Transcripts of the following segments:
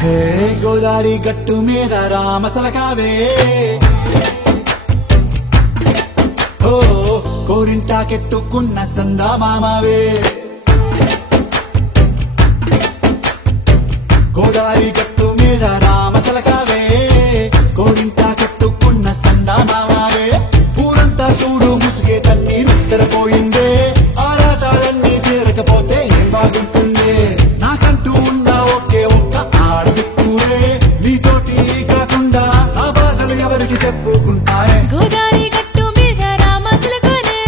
హే గోదారి గట్టు మీద రామసలకావే ఓ కోరింటాకెట్టుకున్న సందా మామావే గోదారి గట్టు మీద రామసలకావే కోరింటాకెట్టుకున్న సందా మామావే ఊరంతా చూడు ముసుగే తన్ని నిద్రపోయిందే ఆరాటాలన్నీ తీరకపోతే ఏం బాగుంటుంది నాకంటూ ఉన్న ఒకే ఒక్క ఆడదిక్కురే నీతోటి కాకుండా ఆ బాధలు ఎవరికి చెప్పుకుంటారే గోదారి గట్టు మీద రామసలకానే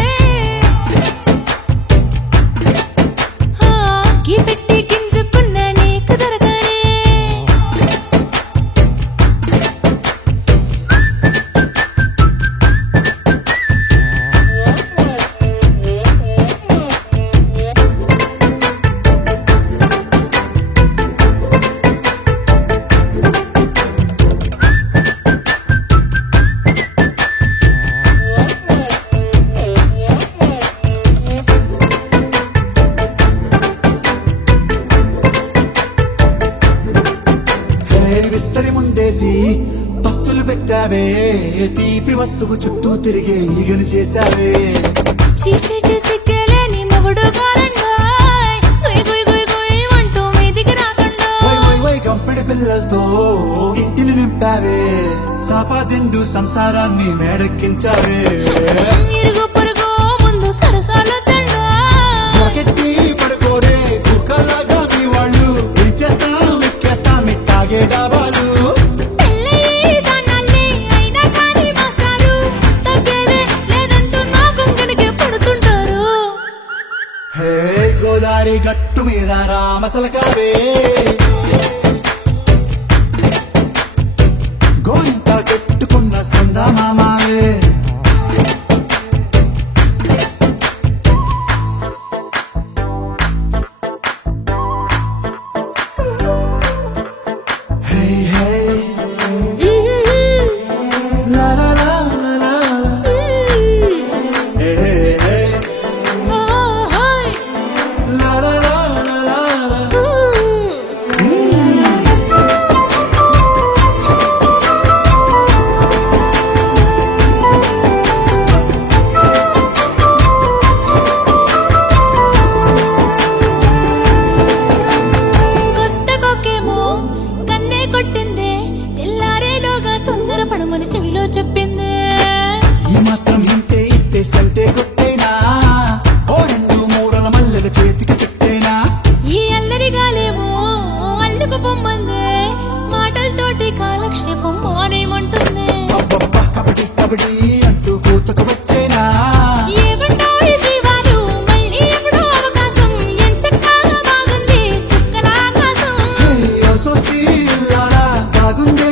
పెట్టి గింజుకున్న నీకు దొరకనే విస్తరి ముందేసి పస్తులు పెట్టావే తీపి వస్తువు చుట్టూ తిరిగే ఈగను చేశావే చీచి సిగ్గలేని మొగుడు కారండాయ్ గుయ్ గుయ్ గుయ్ గుయ్ అంటూ మీదికి రాకుండా వై గంపెడి పిల్లలతో ఇంటిని నింపావే సాపాదిండు సంసారాన్ని మేడెక్కించావే ఇరుగు పొరుగు ముందు సరసాల తండా ఒకటి పడుకోరే కుక్కలాగా మీ వాళ్ళు ఇచ్చేస్తాం ఎక్కేస్తాం ఇట్టాగే డాబాలు పెళ్ళయి దానాల్ని అయినా కానీ మాస్తారు తగ్గేదే లేదంటూ నా కొంగనికే పడుతుంటారు హే గోదారి గట్టు మీద రామసలకావే గోరింట కట్టుకున్న సందా మామావే Hey, hey, la la la la la la. Hey, hey, hey, la la la la la la. కొత్త కొక్కేమో కన్నే కొట్టిందే తెల్లారేలోగా తొందర పడమని చెవిలో చెప్పిందే ఈ మాత్రం ఇంటే ఇస్తే సంటే కొట్టేనా ఓ రెండు మూడల మల్లెల చేతికి చుట్టేనా ఈ అల్లరి గాలేమో అల్లుకు పొమ్మందే మాటలతోటి కాలక్షేపం మానేమంటుందే అబ్బబ్బా కబడ్డీ కబడ్డీ అంటూ కూతకు వచ్చేనా ఏమంటారు జీవాలు మళ్ళీ ఎప్పుడో అవకాశం ఎంచక్కా బాగుంది చుక్కల ఆకాశం హే అసోసి లాలా బాగుందే